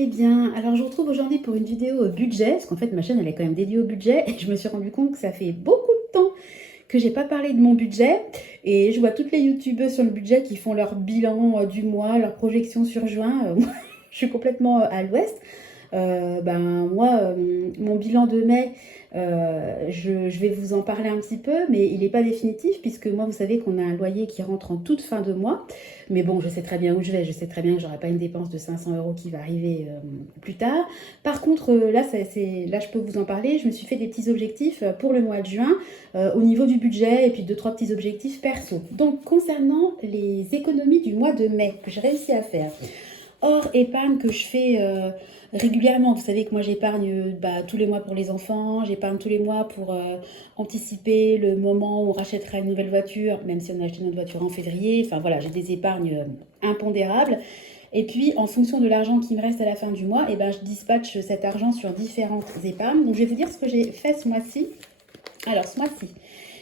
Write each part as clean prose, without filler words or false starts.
allez bien. Alors je vous retrouve aujourd'hui pour une vidéo budget, parce qu'en fait ma chaîne elle est quand même dédiée au budget et je me suis rendu compte que ça fait beaucoup de temps que j'ai pas parlé de mon budget et je vois toutes les youtubeuses sur le budget qui font leur bilan du mois, leur projection sur juin. Moi, je suis complètement à l'ouest. Moi, mon bilan de mai, je vais vous en parler un petit peu, mais il n'est pas définitif puisque moi, vous savez qu'on a un loyer qui rentre en toute fin de mois. Mais bon, je sais très bien où je vais, je sais très bien que j'aurai pas une dépense de 500 euros qui va arriver plus tard. Par contre, là, là, je peux vous en parler. Je me suis fait des petits objectifs pour le mois de juin au niveau du budget et puis deux, trois petits objectifs perso. Donc, concernant les économies du mois de mai que j'ai réussi à faire, hors épargne que je fais régulièrement. Vous savez que moi j'épargne tous les mois pour les enfants, j'épargne tous les mois pour anticiper le moment où on rachètera une nouvelle voiture, même si on a acheté notre voiture en février. Enfin voilà, j'ai des épargnes impondérables. Et puis en fonction de l'argent qui me reste à la fin du mois, je dispatche cet argent sur différentes épargnes. Donc je vais vous dire ce que j'ai fait ce mois-ci. Alors ce mois-ci,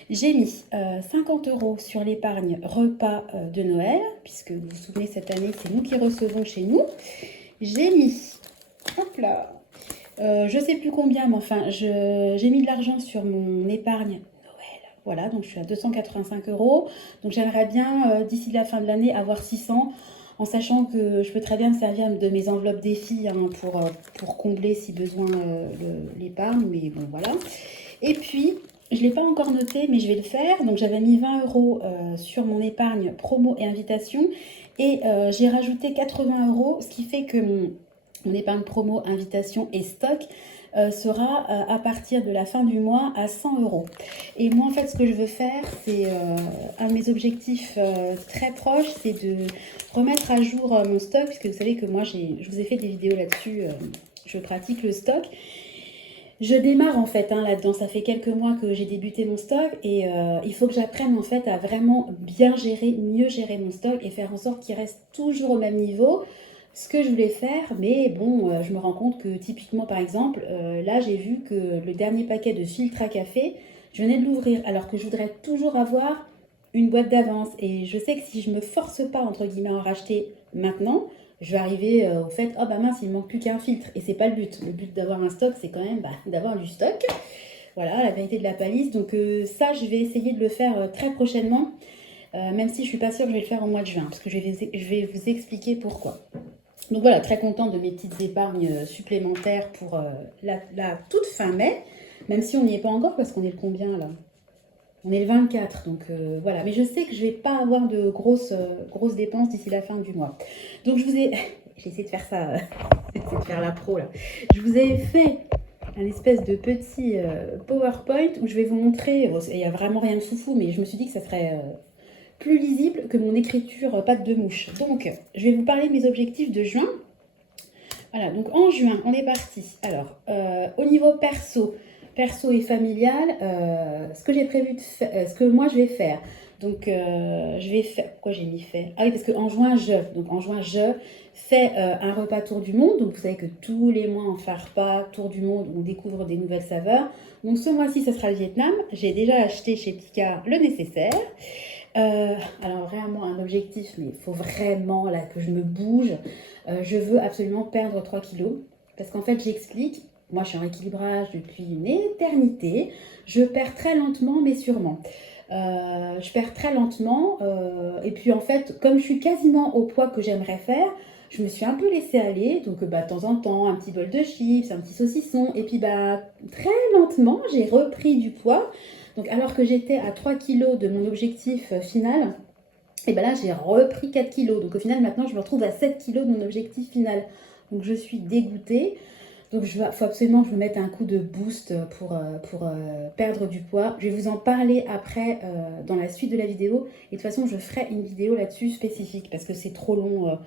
j'ai mis 50 euros sur l'épargne repas de Noël, puisque vous vous souvenez, cette année, c'est nous qui recevons chez nous. J'ai mis, hop là, je sais plus combien, mais enfin, j'ai mis de l'argent sur mon épargne Noël. Voilà, donc je suis à 285 euros. Donc j'aimerais bien, d'ici la fin de l'année, avoir 600, en sachant que je peux très bien me servir de mes enveloppes défis pour combler, si besoin, l'épargne. Mais bon, voilà. Et puis, je ne l'ai pas encore noté, mais je vais le faire. Donc, j'avais mis 20 euros sur mon épargne promo et invitation. Et j'ai rajouté 80 euros, ce qui fait que mon épargne promo, invitation et stock sera à partir de la fin du mois à 100 euros. Et moi, en fait, ce que je veux faire, c'est un de mes objectifs très proches, c'est de remettre à jour mon stock, puisque vous savez que moi, je vous ai fait des vidéos là-dessus, je pratique le stock. Je démarre en fait là-dedans, ça fait quelques mois que j'ai débuté mon stock et il faut que j'apprenne en fait à vraiment bien gérer, mieux gérer mon stock et faire en sorte qu'il reste toujours au même niveau, ce que je voulais faire. Mais bon, je me rends compte que typiquement par exemple, là j'ai vu que le dernier paquet de filtres à café, je venais de l'ouvrir alors que je voudrais toujours avoir une boîte d'avance et je sais que si je me force pas entre guillemets à en racheter maintenant, je vais arriver au fait, oh bah mince, il ne manque plus qu'un filtre. Et c'est pas le but. Le but d'avoir un stock, c'est quand même d'avoir du stock. Voilà, la vérité de la palisse. Donc ça, je vais essayer de le faire très prochainement, même si je suis pas sûre que je vais le faire au mois de juin, parce que je vais vous expliquer pourquoi. Donc voilà, très contente de mes petites épargnes supplémentaires pour la toute fin mai, même si on n'y est pas encore, parce qu'on est le combien là? On est le 24, donc voilà. Mais je sais que je ne vais pas avoir de grosses dépenses d'ici la fin du mois. Donc je vous ai... J'ai essayé de faire ça, j'ai essayé de faire la pro là. Je vous ai fait un espèce de petit PowerPoint où je vais vous montrer... Bon, il n'y a vraiment rien de foufou, mais je me suis dit que ça serait plus lisible que mon écriture patte de mouche. Donc, je vais vous parler de mes objectifs de juin. Voilà, donc en juin, on est parti. Alors, au niveau perso et familial, ce que j'ai prévu de faire, ce que moi je vais faire. Donc, je vais faire. Pourquoi j'ai mis fait? Ah oui, parce qu'en juin, je fais un repas tour du monde. Donc, vous savez que tous les mois, on fait un repas tour du monde où on découvre des nouvelles saveurs. Donc, ce mois-ci, ce sera le Vietnam. J'ai déjà acheté chez Picard le nécessaire. Alors vraiment un objectif, mais il faut vraiment là que je me bouge. Je veux absolument perdre 3 kilos. Parce qu'en fait, j'explique, moi je suis en équilibrage depuis une éternité. Je perds très lentement, mais sûrement. Je perds très lentement. Et puis en fait, comme je suis quasiment au poids que j'aimerais faire, je me suis un peu laissée aller. Donc de temps en temps, un petit bol de chips, un petit saucisson. Et puis très lentement, j'ai repris du poids. Donc alors que j'étais à 3 kilos de mon objectif final, et là j'ai repris 4 kilos. Donc au final maintenant je me retrouve à 7 kilos de mon objectif final. Donc je suis dégoûtée. Donc il faut absolument que je me mette un coup de boost pour perdre du poids. Je vais vous en parler après dans la suite de la vidéo. Et de toute façon je ferai une vidéo là-dessus spécifique parce que c'est trop long.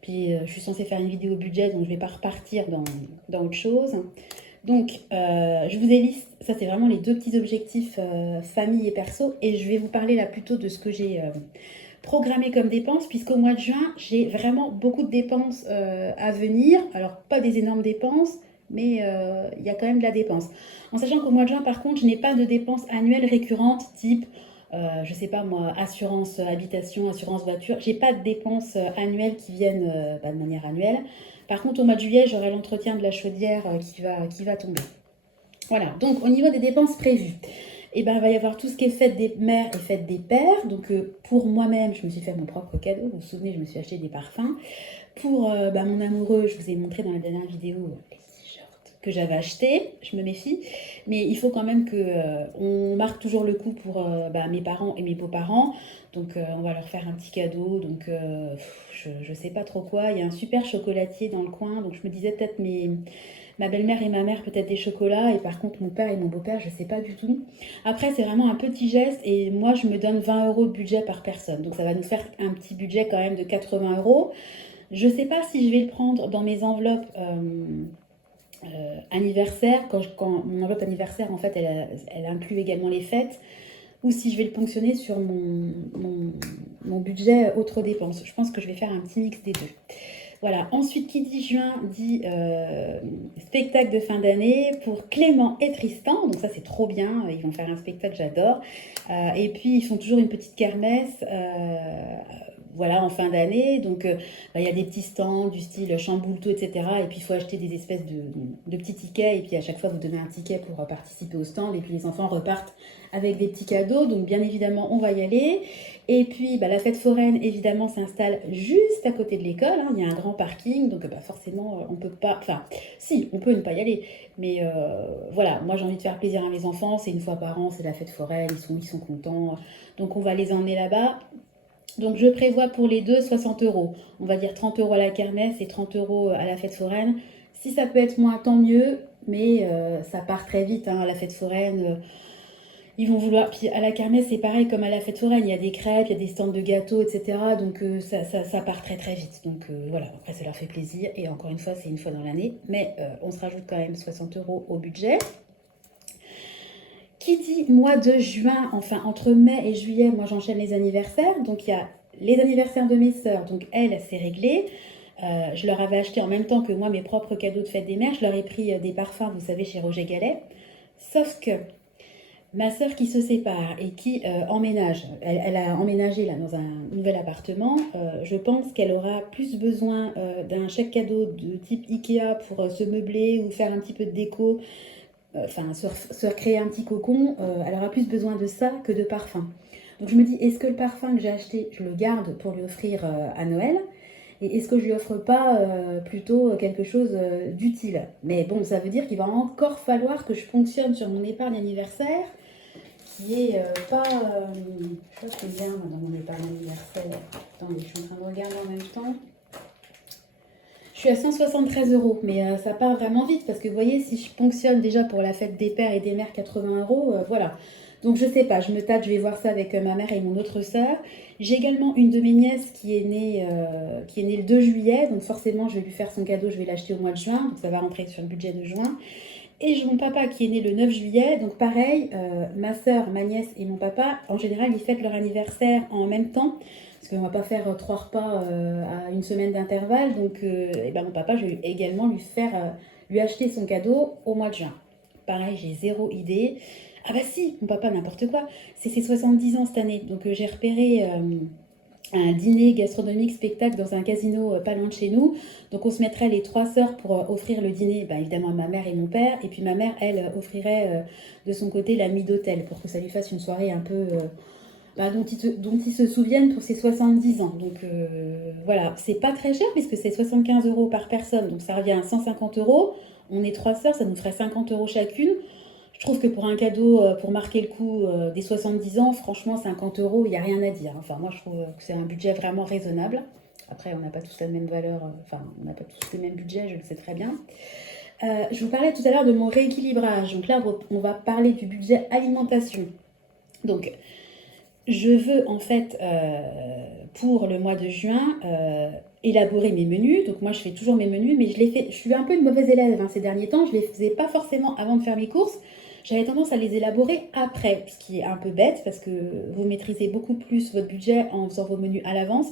Puis je suis censée faire une vidéo budget donc je ne vais pas repartir dans autre chose. Donc, je vous ai listé, ça c'est vraiment les deux petits objectifs famille et perso, et je vais vous parler là plutôt de ce que j'ai programmé comme dépenses, puisqu'au mois de juin, j'ai vraiment beaucoup de dépenses à venir. Alors, pas des énormes dépenses, mais il y a quand même de la dépense. En sachant qu'au mois de juin, par contre, je n'ai pas de dépenses annuelles récurrentes, type, je sais pas moi, assurance habitation, assurance voiture. J'ai pas de dépenses annuelles qui viennent de manière annuelle. Par contre, au mois de juillet, j'aurai l'entretien de la chaudière qui va tomber. Voilà, donc au niveau des dépenses prévues, eh ben, il va y avoir tout ce qui est fête des mères et fête des pères. Donc pour moi-même, je me suis fait mon propre cadeau. Vous vous souvenez, je me suis acheté des parfums. Pour mon amoureux, je vous ai montré dans la dernière vidéo les t-shirts que j'avais achetés. Je me méfie. Mais il faut quand même que on marque toujours le coup pour mes parents et mes beaux-parents. Donc on va leur faire un petit cadeau. Donc je sais pas trop quoi. Il y a un super chocolatier dans le coin. Donc je me disais peut-être ma belle-mère et ma mère peut-être des chocolats, et par contre mon père et mon beau-père, je sais pas du tout. Après, c'est vraiment un petit geste, et moi, je me donne 20 € de budget par personne. Donc ça va nous faire un petit budget quand même de 80 €. Je sais pas si je vais le prendre dans mes enveloppes anniversaires, quand mon enveloppe anniversaire, en fait, elle inclut également les fêtes, ou si je vais le ponctionner sur mon budget autres dépenses. Je pense que je vais faire un petit mix des deux. Voilà, ensuite qui dit juin dit spectacle de fin d'année pour Clément et Tristan. Donc ça c'est trop bien, ils vont faire un spectacle, j'adore. Et puis ils font toujours une petite kermesse voilà, en fin d'année. Donc il y a des petits stands du style chamboule-tout, etc. Et puis il faut acheter des espèces de petits tickets. Et puis à chaque fois vous donnez un ticket pour participer au stand. Et puis les enfants repartent avec des petits cadeaux. Donc bien évidemment on va y aller. Et puis, la fête foraine, évidemment, s'installe juste à côté de l'école. Hein. Il y a un grand parking, donc forcément, on peut pas... Enfin, si, on peut ne pas y aller. Mais voilà, moi, j'ai envie de faire plaisir à mes enfants. C'est une fois par an, c'est la fête foraine, ils sont contents. Donc, on va les emmener là-bas. Donc, je prévois pour les deux 60 €. On va dire 30 € à la kermesse et 30 € à la fête foraine. Si ça peut être moins, tant mieux. Mais ça part très vite, hein, à la fête foraine. Ils vont vouloir. Puis à la kermesse, c'est pareil comme à la fête foraine. Il y a des crêpes, il y a des stands de gâteaux, etc. Donc ça part très très vite. Donc voilà, après ça leur fait plaisir. Et encore une fois, c'est une fois dans l'année. Mais on se rajoute quand même 60 € au budget. Qui dit mois de juin, enfin entre mai et juillet, moi j'enchaîne les anniversaires. Donc il y a les anniversaires de mes sœurs. Donc elles, c'est réglé. Je leur avais acheté en même temps que moi mes propres cadeaux de fête des mères. Je leur ai pris des parfums, vous savez, chez Roger Gallet. Sauf que ma sœur qui se sépare et qui emménage, elle a emménagé là dans un nouvel appartement, je pense qu'elle aura plus besoin d'un chèque cadeau de type Ikea pour se meubler ou faire un petit peu de déco, enfin se recréer un petit cocon, elle aura plus besoin de ça que de parfum. Donc je me dis, est-ce que le parfum que j'ai acheté, je le garde pour lui offrir à Noël? Et est-ce que je lui offre pas plutôt quelque chose d'utile? Mais bon, ça veut dire qu'il va encore falloir que je fonctionne sur mon épargne anniversaire qui est pas. Je sais combien dans mon épargne anniversaire. Attendez, je suis en train de regarder en même temps. Je suis à 173 €, mais ça part vraiment vite parce que vous voyez, si je fonctionne déjà pour la fête des pères et des mères 80 €, voilà. Donc je sais pas, je me tâte, je vais voir ça avec ma mère et mon autre sœur. J'ai également une de mes nièces qui est née le 2 juillet, donc forcément je vais lui faire son cadeau, je vais l'acheter au mois de juin, donc ça va rentrer sur le budget de juin. Et j'ai mon papa qui est né le 9 juillet, donc pareil, ma soeur, ma nièce et mon papa, en général, ils fêtent leur anniversaire en même temps, parce qu'on ne va pas faire 3 repas à une semaine d'intervalle, donc mon papa, je vais également lui acheter son cadeau au mois de juin. Pareil, j'ai zéro idée. Ah bah si, mon papa, n'importe quoi, c'est ses 70 ans cette année, donc j'ai repéré un dîner gastronomique spectacle dans un casino pas loin de chez nous. Donc on se mettrait les 3 sœurs pour offrir le dîner, évidemment à ma mère et mon père. Et puis ma mère, elle, offrirait de son côté la nuit d'hôtel pour que ça lui fasse une soirée un peu dont ils se souviennent pour ses 70 ans. Donc voilà, c'est pas très cher puisque c'est 75 € par personne. Donc ça revient à 150 €. On est 3 sœurs, ça nous ferait 50 € chacune. Je trouve que pour un cadeau, pour marquer le coup des 70 ans, franchement, 50 €, il n'y a rien à dire. Enfin, moi, je trouve que c'est un budget vraiment raisonnable. Après, on n'a pas tous la même valeur, on n'a pas tous les mêmes budgets, je le sais très bien. Je vous parlais tout à l'heure de mon rééquilibrage. Donc là, on va parler du budget alimentation. Donc, je veux en fait, pour le mois de juin, élaborer mes menus. Donc moi, je fais toujours mes menus, mais je suis un peu une mauvaise élève ces derniers temps. Je ne les faisais pas forcément avant de faire mes courses. J'avais tendance à les élaborer après, ce qui est un peu bête parce que vous maîtrisez beaucoup plus votre budget en faisant vos menus à l'avance.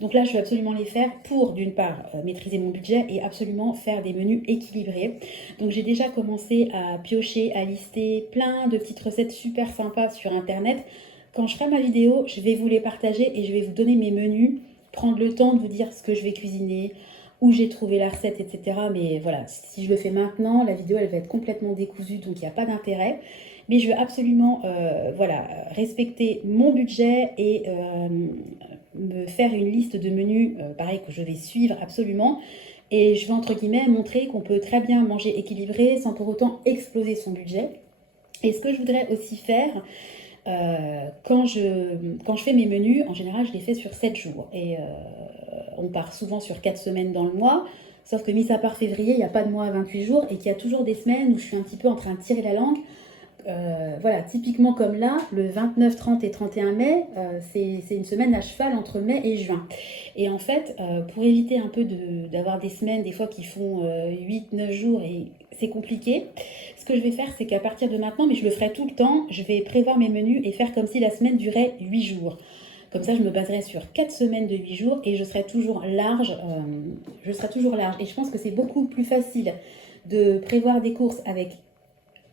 Donc là, je vais absolument les faire pour, d'une part, maîtriser mon budget et absolument faire des menus équilibrés. Donc j'ai déjà commencé à piocher, à lister plein de petites recettes super sympas sur Internet. Quand je ferai ma vidéo, je vais vous les partager et je vais vous donner mes menus, prendre le temps de vous dire ce que je vais cuisiner, où j'ai trouvé la recette, etc. Mais voilà, si je le fais maintenant, la vidéo elle va être complètement décousue, donc il n'y a pas d'intérêt. Mais je veux absolument voilà, respecter mon budget et me faire une liste de menus, pareil, que je vais suivre absolument. Et je veux entre guillemets montrer qu'on peut très bien manger équilibré sans pour autant exploser son budget. Et ce que je voudrais aussi faire, quand je fais mes menus, en général, je les fais sur 7 jours. Et on part souvent sur 4 semaines dans le mois. Sauf que, mis à part février, il n'y a pas de mois à 28 jours et qu'il y a toujours des semaines où je suis un petit peu en train de tirer la langue. Voilà, typiquement comme là, le 29, 30 et 31 mai, c'est une semaine à cheval entre mai et juin. Et en fait, pour éviter un peu d'avoir des semaines, des fois qui font 8-9 jours et c'est compliqué, ce que je vais faire, c'est qu'à partir de maintenant, mais je le ferai tout le temps, je vais prévoir mes menus et faire comme si la semaine durait 8 jours. Comme ça, je me baserai sur 4 semaines de 8 jours et je serai toujours large. Je serai toujours large. Et je pense que c'est beaucoup plus facile de prévoir des courses avec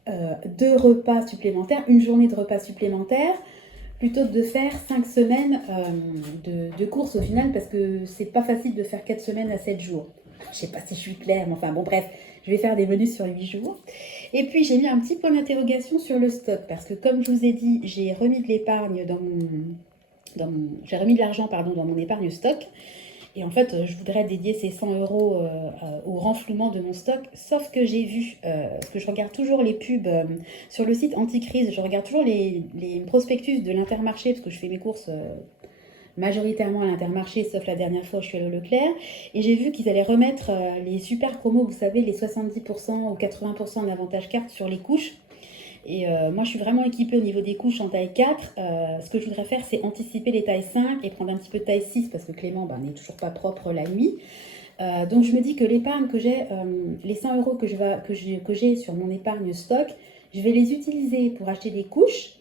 2 repas supplémentaires, une journée de repas supplémentaires, plutôt que de faire 5 semaines de courses au final, parce que c'est pas facile de faire 4 semaines à 7 jours. Je sais pas si je suis claire, mais enfin bon bref, je vais faire des menus sur 8 jours. Et puis j'ai mis un petit point d'interrogation sur le stock, parce que comme je vous ai dit, j'ai remis de l'épargne j'ai remis de l'argent dans mon épargne stock. Et en fait, je voudrais dédier ces 100 euros au renflouement de mon stock. Sauf que j'ai vu, parce que je regarde toujours les pubs sur le site Anticrise, je regarde toujours les prospectus de l'Intermarché, parce que je fais mes courses majoritairement à l'Intermarché, sauf la dernière fois où je suis allée au Leclerc. Et j'ai vu qu'ils allaient remettre les super promos, vous savez, les 70% ou 80% d'avantage carte sur les couches. Et moi, je suis vraiment équipée au niveau des couches en taille 4. Ce que je voudrais faire, c'est anticiper les tailles 5 et prendre un petit peu de taille 6 parce que Clément n'est toujours pas propre la nuit. Donc, je me dis que l'épargne que j'ai, les 100 euros que j'ai sur mon épargne stock, je vais les utiliser pour acheter des couches.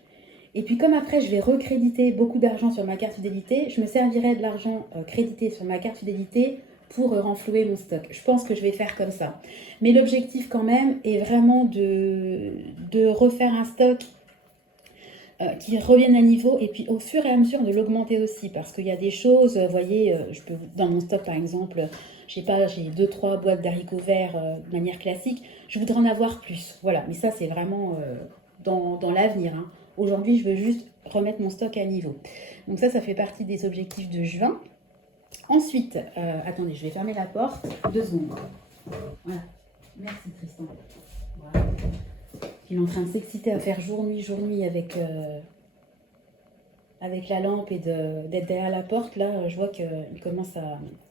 Et puis, comme après, je vais recréditer beaucoup d'argent sur ma carte fidélité, je me servirai de l'argent crédité sur ma carte fidélité pour renflouer mon stock. Je pense que je vais faire comme ça. Mais l'objectif quand même est vraiment de refaire un stock qui revienne à niveau et puis au fur et à mesure de l'augmenter aussi parce qu'il y a des choses, vous voyez, je peux, dans mon stock par exemple, j'ai 2-3 boîtes d'haricots verts de manière classique, je voudrais en avoir plus. Voilà, mais ça c'est vraiment dans l'avenir. Hein. Aujourd'hui, je veux juste remettre mon stock à niveau. Donc ça fait partie des objectifs de juin. Ensuite, attendez, je vais fermer la porte. 2 secondes. Voilà. Merci Tristan. Voilà. Il est en train de s'exciter à faire jour-nuit avec la lampe et d'être derrière la porte. Là, je vois qu'il commence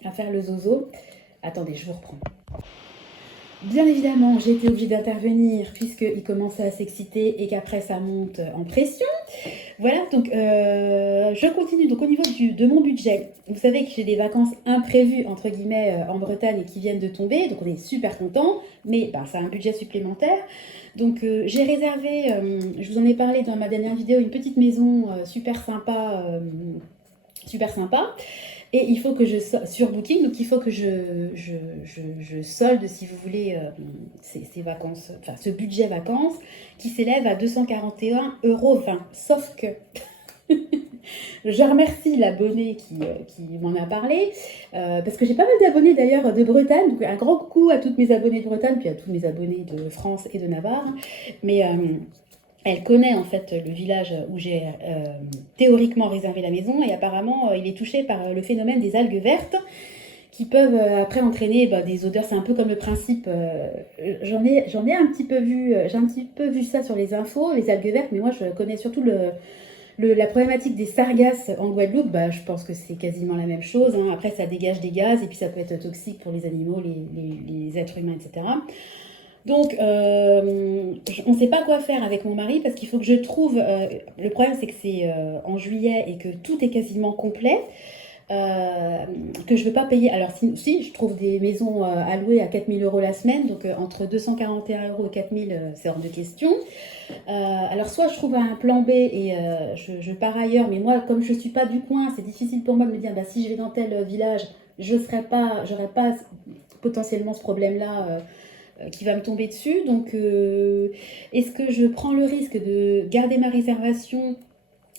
à faire le zozo. Attendez, je vous reprends. Bien évidemment, j'ai été obligée d'intervenir puisqu'il commençait à s'exciter et qu'après ça monte en pression. Voilà, donc je continue. Donc au niveau de mon budget, vous savez que j'ai des vacances imprévues, entre guillemets, en Bretagne et qui viennent de tomber. Donc on est super content, mais ça a un budget supplémentaire. Donc j'ai réservé, je vous en ai parlé dans ma dernière vidéo, une petite maison super sympa. Et il faut que sur Booking, donc il faut que je solde, si vous voulez, ces vacances, enfin ce budget vacances, qui s'élève à 241,20 €. Sauf que je remercie l'abonné qui m'en a parlé, parce que j'ai pas mal d'abonnés d'ailleurs de Bretagne, donc un grand coucou à toutes mes abonnées de Bretagne, puis à tous mes abonnés de France et de Navarre. Mais elle connaît en fait le village où j'ai théoriquement réservé la maison et apparemment il est touché par le phénomène des algues vertes qui peuvent après entraîner des odeurs. C'est un peu comme le principe, j'en ai un petit peu vu, j'ai un petit peu vu ça sur les infos, les algues vertes, mais moi je connais surtout la problématique des sargasses en Guadeloupe. Je pense que c'est quasiment la même chose. Hein. Après ça dégage des gaz et puis ça peut être toxique pour les animaux, les êtres humains, etc. Donc, on ne sait pas quoi faire avec mon mari parce qu'il faut que je trouve... le problème, c'est que c'est en juillet et que tout est quasiment complet, que je ne veux pas payer. Alors, si je trouve des maisons à louer à 4 000 € la semaine, donc entre 241 € et 4 000, c'est hors de question. Alors, soit je trouve un plan B et je pars ailleurs, mais moi, comme je ne suis pas du coin, c'est difficile pour moi de me dire, si je vais dans tel village, je n'aurai pas potentiellement ce problème-là qui va me tomber dessus. Donc, est-ce que je prends le risque de garder ma réservation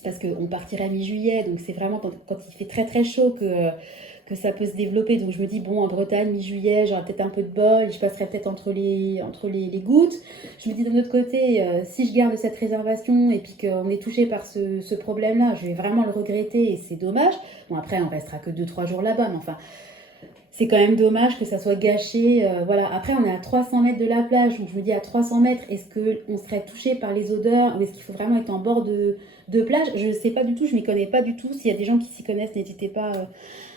parce qu'on partirait mi-juillet, donc c'est vraiment quand il fait très très chaud que ça peut se développer. Donc je me dis, bon, en Bretagne, mi-juillet, j'aurai peut-être un peu de bol, je passerai peut-être entre les gouttes. Je me dis d'un autre côté, si je garde cette réservation et puis qu'on est touché par ce problème-là, je vais vraiment le regretter et c'est dommage. Bon, après, on restera que 2-3 jours là-bas, mais enfin, c'est quand même dommage que ça soit gâché. Voilà. Après, on est à 300 mètres de la plage, donc je me dis à 300 mètres, est-ce qu'on serait touché par les odeurs ou est-ce qu'il faut vraiment être en bord de plage? Je ne sais pas du tout, je ne m'y connais pas du tout. S'il y a des gens qui s'y connaissent, n'hésitez pas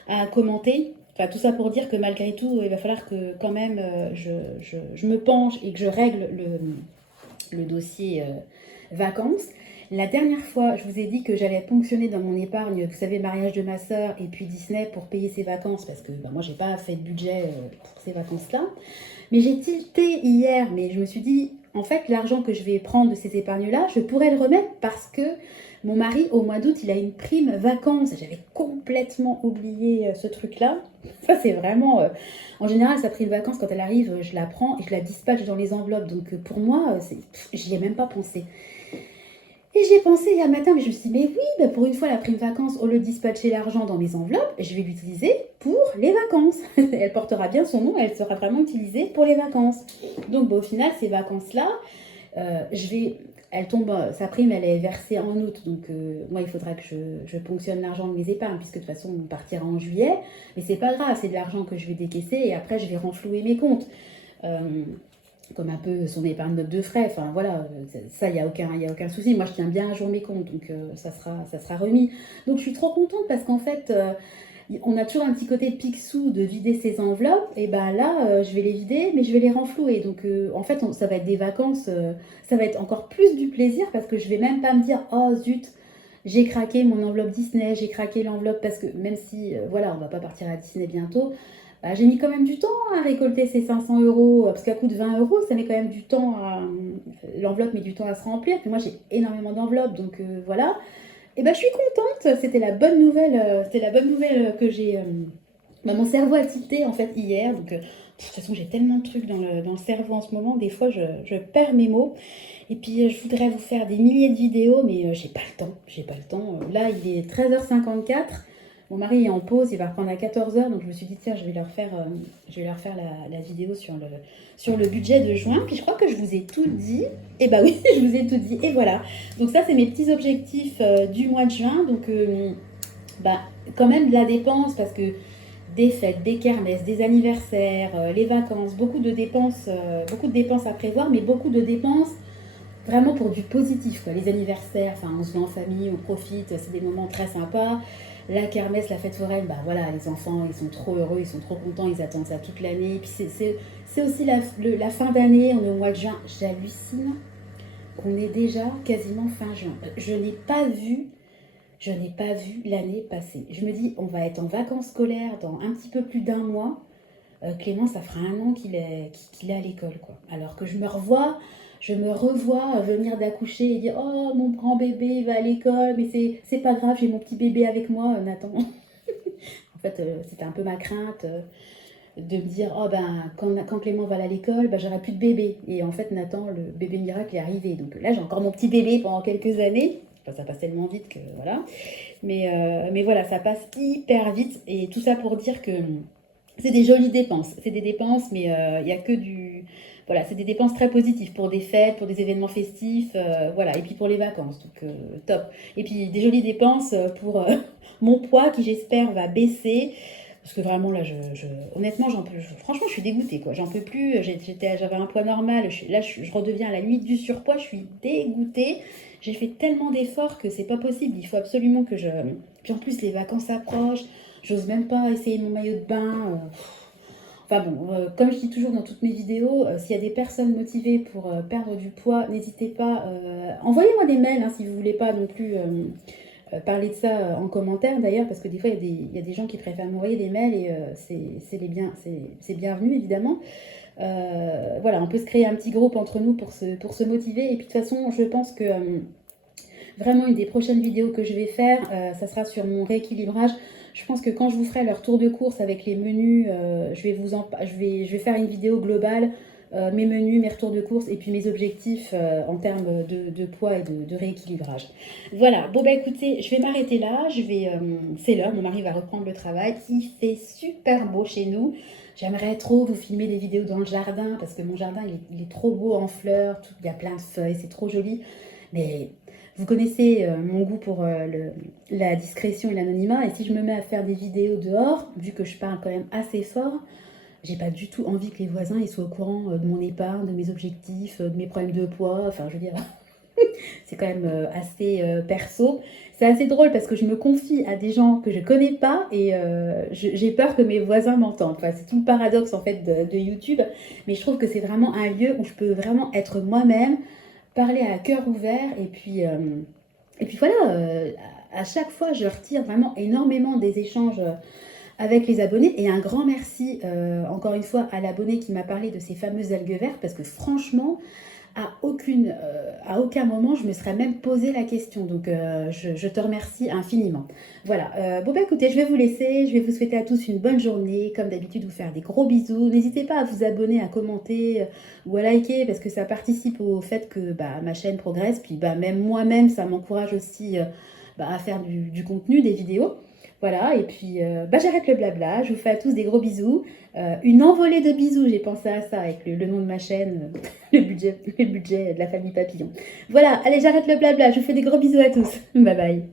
à commenter. Enfin, tout ça pour dire que malgré tout, il va falloir que quand même je me penche et que je règle le dossier vacances. La dernière fois, je vous ai dit que j'allais ponctionner dans mon épargne, vous savez, mariage de ma sœur et puis Disney pour payer ses vacances, parce que moi, j'ai pas fait de budget pour ces vacances-là. Mais j'ai tilté hier, mais je me suis dit, en fait, l'argent que je vais prendre de ces épargnes-là, je pourrais le remettre parce que mon mari, au mois d'août, il a une prime vacances. J'avais complètement oublié ce truc-là. Ça, c'est vraiment... en général, sa prime vacances, quand elle arrive, je la prends et je la dispatche dans les enveloppes. Donc, pour moi, j'y ai même pas pensé. Et j'y ai pensé hier matin, mais je me suis dit, mais oui, bah pour une fois, la prime vacances, au lieu de dispatcher l'argent dans mes enveloppes, je vais l'utiliser pour les vacances. Elle portera bien son nom, elle sera vraiment utilisée pour les vacances. Donc, au final, ces vacances-là, elle tombe, sa prime, elle est versée en août. Donc, moi, il faudra que je ponctionne l'argent de mes épargnes, puisque de toute façon, on partira en juillet. Mais c'est pas grave, c'est de l'argent que je vais décaisser et après, je vais renflouer mes comptes. Comme un peu son épargne note de frais, enfin voilà, ça, il n'y a aucun souci. Moi, je tiens bien à jour mes comptes, donc ça sera remis. Donc, je suis trop contente parce qu'en fait, on a toujours un petit côté picsou de vider ses enveloppes, et ben là, je vais les vider, mais je vais les renflouer. Donc, en fait, ça va être des vacances, ça va être encore plus du plaisir parce que je vais même pas me dire, oh zut, j'ai craqué mon enveloppe Disney, j'ai craqué l'enveloppe parce que même si, voilà, on va pas partir à Disney bientôt, bah, j'ai mis quand même du temps à récolter ces 500 euros, parce qu'à coût de 20 euros, ça met quand même du temps l'enveloppe met du temps à se remplir. Puis moi, j'ai énormément d'enveloppes, donc voilà. Et ben, je suis contente. C'était la bonne nouvelle que j'ai. Mon cerveau a tilté en fait hier. Donc, de toute façon, j'ai tellement de trucs dans le cerveau en ce moment. Des fois, je perds mes mots. Et puis, je voudrais vous faire des milliers de vidéos, mais j'ai pas le temps. J'ai pas le temps. Là, il est 13h54. Mon mari est en pause, il va reprendre à 14h. Donc, je me suis dit, tiens, je vais leur faire la vidéo sur le budget de juin. Puis, je crois que je vous ai tout dit. Et bah oui, je vous ai tout dit. Et voilà. Donc, ça, c'est mes petits objectifs du mois de juin. Donc, bah, quand même de la dépense parce que des fêtes, des kermesses, des anniversaires, les vacances, beaucoup de dépenses à prévoir, mais beaucoup de dépenses vraiment pour du positif, quoi. Les anniversaires, enfin, on se voit en famille, on profite, c'est des moments très sympas. La kermesse, la fête foraine, bah voilà, les enfants, ils sont trop heureux, ils sont trop contents, ils attendent ça toute l'année. Et puis c'est aussi la fin d'année, on est au mois de juin. J'hallucine qu'on est déjà quasiment fin juin. Je n'ai pas vu l'année passer. Je me dis, on va être en vacances scolaires dans un petit peu plus d'un mois. Clément, ça fera 1 an qu'il est à l'école, quoi. Alors que je me revois venir d'accoucher et dire, oh, mon grand bébé il va à l'école, mais c'est pas grave, j'ai mon petit bébé avec moi, Nathan. En fait, c'était un peu ma crainte de me dire, oh ben, quand Clément va à l'école, ben, j'aurai plus de bébé. Et en fait, Nathan, le bébé miracle est arrivé. Donc là, j'ai encore mon petit bébé pendant quelques années. Enfin, ça passe tellement vite que voilà. Mais voilà, ça passe hyper vite. Et tout ça pour dire que c'est des jolies dépenses. C'est des dépenses, mais il n'y a que du... Voilà, c'est des dépenses très positives pour des fêtes, pour des événements festifs, voilà, et puis pour les vacances, donc top. Et puis des jolies dépenses pour mon poids qui j'espère va baisser, parce que vraiment là, honnêtement, franchement, je suis dégoûtée, quoi. J'en peux plus. J'avais un poids normal. Là, je redeviens à la limite du surpoids. Je suis dégoûtée. J'ai fait tellement d'efforts que c'est pas possible. Il faut absolument que je. Puis en plus, les vacances approchent. J'ose même pas essayer mon maillot de bain. Enfin bon, comme je dis toujours dans toutes mes vidéos, s'il y a des personnes motivées pour perdre du poids, n'hésitez pas. Envoyez-moi des mails hein, si vous voulez pas non plus. Parler de ça en commentaire d'ailleurs, parce que des fois il y a des gens qui préfèrent m'envoyer des mails et c'est bienvenu évidemment. Voilà, on peut se créer un petit groupe entre nous pour se motiver. Et puis de toute façon, je pense que vraiment une des prochaines vidéos que je vais faire, ça sera sur mon rééquilibrage. Je pense que quand je vous ferai leur tour de course avec les menus, je vais faire une vidéo globale mes menus, mes retours de course et puis mes objectifs en termes de poids et de rééquilibrage. Voilà, bon bah écoutez, je vais m'arrêter là, c'est l'heure, mon mari va reprendre le travail, il fait super beau chez nous. J'aimerais trop vous filmer des vidéos dans le jardin parce que mon jardin il est trop beau en fleurs, il y a plein de feuilles, c'est trop joli. Mais vous connaissez mon goût pour la discrétion et l'anonymat, et si je me mets à faire des vidéos dehors, vu que je parle quand même assez fort, j'ai pas du tout envie que les voisins ils soient au courant de mon épargne, de mes objectifs, de mes problèmes de poids. Enfin, je veux dire, c'est quand même assez perso. C'est assez drôle parce que je me confie à des gens que je connais pas et j'ai peur que mes voisins m'entendent. Enfin, c'est tout le paradoxe en fait de YouTube, mais je trouve que c'est vraiment un lieu où je peux vraiment être moi-même, parler à cœur ouvert et puis voilà. À chaque fois, je retire vraiment énormément des échanges avec les abonnés. Et un grand merci, encore une fois, à l'abonné qui m'a parlé de ces fameuses algues vertes, parce que franchement, à aucun moment, je me serais même posé la question. Donc, je te remercie infiniment. Voilà. Bon, bah écoutez, je vais vous laisser. Je vais vous souhaiter à tous une bonne journée. Comme d'habitude, vous faire des gros bisous. N'hésitez pas à vous abonner, à commenter ou à liker, parce que ça participe au fait que bah, ma chaîne progresse. Puis, bah, même moi-même, ça m'encourage aussi bah, à faire du contenu, des vidéos. Voilà, et puis bah, j'arrête le blabla, je vous fais à tous des gros bisous. Une envolée de bisous, j'ai pensé à ça avec le nom de ma chaîne, le budget de la famille Papillon. Voilà, allez, j'arrête le blabla, je vous fais des gros bisous à tous. Bye bye.